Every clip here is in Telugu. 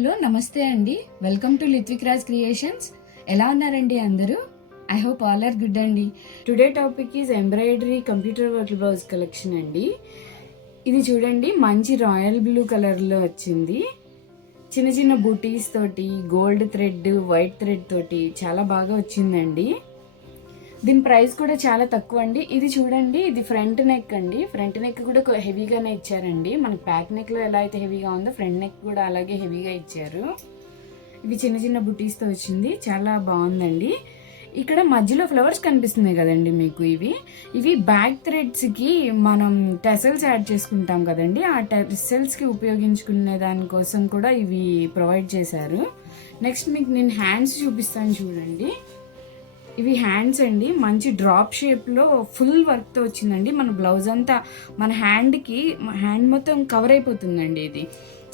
హలో నమస్తే అండి. Welcome to Lithvik Raj creations. ఎలా ఉన్నారండి అందరూ? I hope all are good అండి. Today topic is embroidery computer work blouse collection అండి. ఇది చూడండి, మంచి రాయల్ బ్లూ కలర్లో వచ్చింది. చిన్న చిన్న బూటీస్ తోటి, గోల్డ్ థ్రెడ్, వైట్ థ్రెడ్ తోటి చాలా బాగా వచ్చిందండి. దీని ప్రైస్ కూడా చాలా తక్కువ అండి. ఇది చూడండి, ఇది ఫ్రంట్ నెక్ అండి. ఫ్రంట్ నెక్ కూడా హెవీగానే ఇచ్చారండి. మనకి బ్యాక్ నెక్లో ఎలా అయితే హెవీగా ఉందో ఫ్రంట్ నెక్ కూడా అలాగే హెవీగా ఇచ్చారు. ఇవి చిన్న చిన్న బుటీస్తో వచ్చింది, చాలా బాగుందండి. ఇక్కడ మధ్యలో ఫ్లవర్స్ కనిపిస్తున్నాయి కదండి మీకు. ఇవి బ్యాక్ థ్రెడ్స్కి మనం టెసల్స్ యాడ్ చేసుకుంటాం కదండి, ఆ టెసల్స్కి ఉపయోగించుకునే దానికోసం కూడా ఇవి ప్రొవైడ్ చేశారు. నెక్స్ట్ మీకు నేను హ్యాండ్స్ చూపిస్తాను చూడండి. ఇవి హ్యాండ్స్ అండి, మంచి డ్రాప్ షేప్లో ఫుల్ వర్క్తో వచ్చిందండి. మన బ్లౌజ్ అంతా మన హ్యాండ్ మొత్తం కవర్ అయిపోతుందండి. ఇది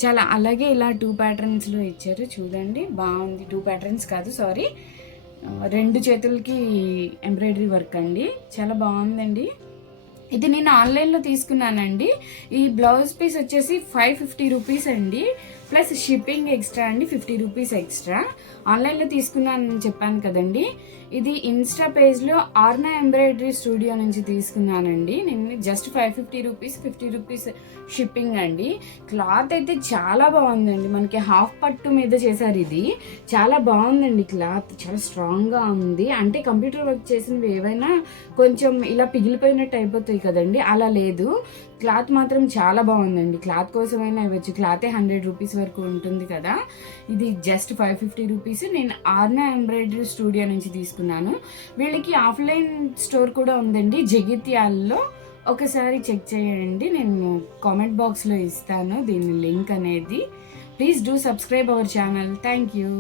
చాలా అలాగే ఇలా 2 ప్యాటర్న్స్లో ఇచ్చారు చూడండి, బాగుంది. 2 ప్యాటర్న్స్ కాదు, సారీ, 2 చేతులకి ఎంబ్రాయిడరీ వర్క్ అండి, చాలా బాగుందండి. ఇది నేను ఆన్లైన్లో తీసుకున్నానండి. ఈ బ్లౌజ్ పీస్ వచ్చేసి 550 రూపీస్ అండి, ప్లస్ షిప్పింగ్ ఎక్స్ట్రా అండి, 50 రూపీస్ ఎక్స్ట్రా. ఆన్లైన్లో తీసుకున్నానని చెప్పాను కదండి. ఇది ఇన్స్టా పేజ్లో ఆర్నా ఎంబ్రాయిడరీ స్టూడియో నుంచి తీసుకున్నానండి. నేను జస్ట్ 550 రూపీస్, 50 రూపీస్ షిప్పింగ్ అండి. క్లాత్ అయితే చాలా బాగుందండి. మనకి హాఫ్ పట్టు మీద చేశారు. ఇది చాలా బాగుందండి. క్లాత్ చాలా స్ట్రాంగ్గా ఉంది. అంటే కంప్యూటర్ వర్క్ చేసినవి ఏవైనా కొంచెం ఇలా పిగిలిపోయినట్టు అయిపోతాయి కదండి, అలా లేదు. క్లాత్ మాత్రం చాలా బాగుందండి. క్లాత్ కోసమైనా ఇవ్వచ్చు. క్లాతే 100 రూపీస్ వరకు ఉంటుంది కదా. ఇది జస్ట్ 550 రూపీస్. నేను ఆర్నా ఎంబ్రాయిడరీ స్టూడియో నుంచి తీసుకున్నాను. వీళ్ళకి ఆఫ్లైన్ స్టోర్ కూడా ఉందండి జగిత్యాలలో. ఒకసారి చెక్ చేయండి, నేను కామెంట్ బాక్స్లో ఇస్తాను దీని లింక్ అనేది. Please do subscribe our channel. Thank you.